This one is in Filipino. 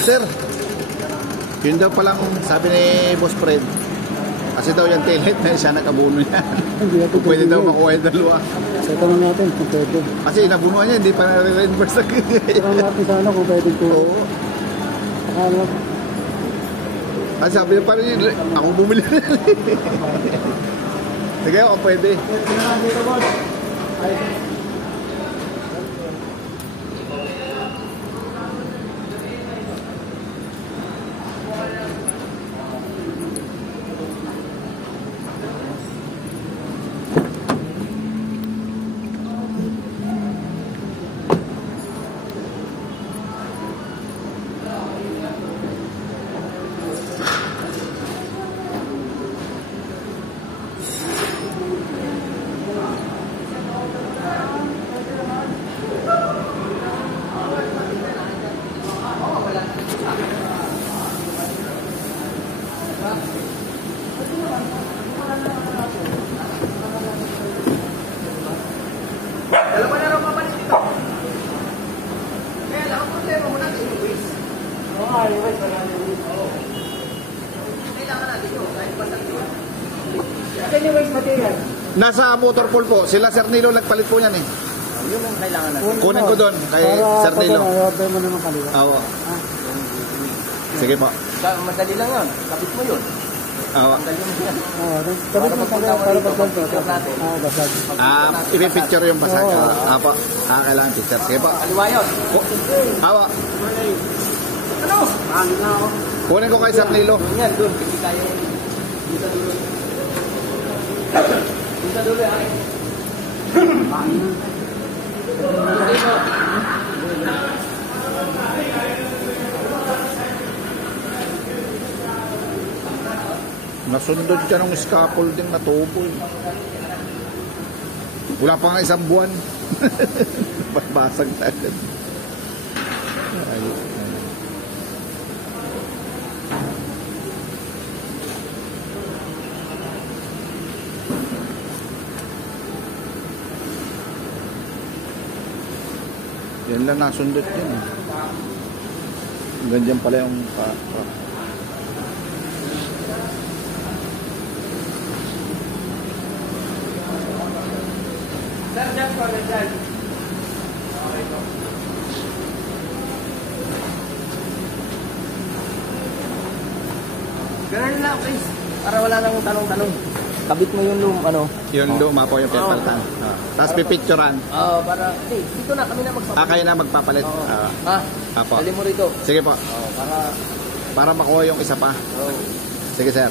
Sir, yun daw palang sabi ni Boss Fred. Kasi daw yung taillight na siya nakabuno niya. Kung pwede daw makuha yung dalawa. So, tanong natin kung pwede. Kasi nabunuan niya, hindi pa na-reverse. Tanong natin sana kung pwede ko. Oo. Kasi sabi niya parang yun, ako bumili na. Sige ako, pwede. Dalawa na raw papalit dito. Kaya lang ang problema mo natin yung waste. Oo, yung waste wala na yung Kailangan natin yun, kahit pasang yun. Kasi yung waste material. Nasa motor pool po, sila Sir Nilo nagpalit po yan eh. Yun ang kailangan natin. Kunin ko doon kay Sir Nilo. Para mo naman kaliwa. Oo. Sige po. Madali lang yun. Kapit mo yun. Oo. Madali mo yan. Oo, tapos mo kaliwa para pagpapagpapag natin. Oo, basag. Ipipicture yung basag. Apo. Kailangan picture. Sige po. Kaliwa yun. Awa. Ano? Hangin na ako. Kunin ko kay Sir Nilo. Yan, doon. Hindi tayo. Dito dulo. Dito dulo yan. Hangin na. Nasundod siya ng scaffolding na tubo. Wala pa nga isang buwan. Basag na agad. Yan lang nasundot yun. Ganyan pala yung Sir, dyan po, dyan. Okay po. Ganun lang, please. Para wala nang tanong-tanong. Kabit mo yung ano. yung luma po yung pinapalitan. Tapos pipicturan. Para, dito na, kami na magpapalit. Kayo na magpapalit. Dali mo rito. Sige po. Para Para makuha yung isa pa. Sige sir.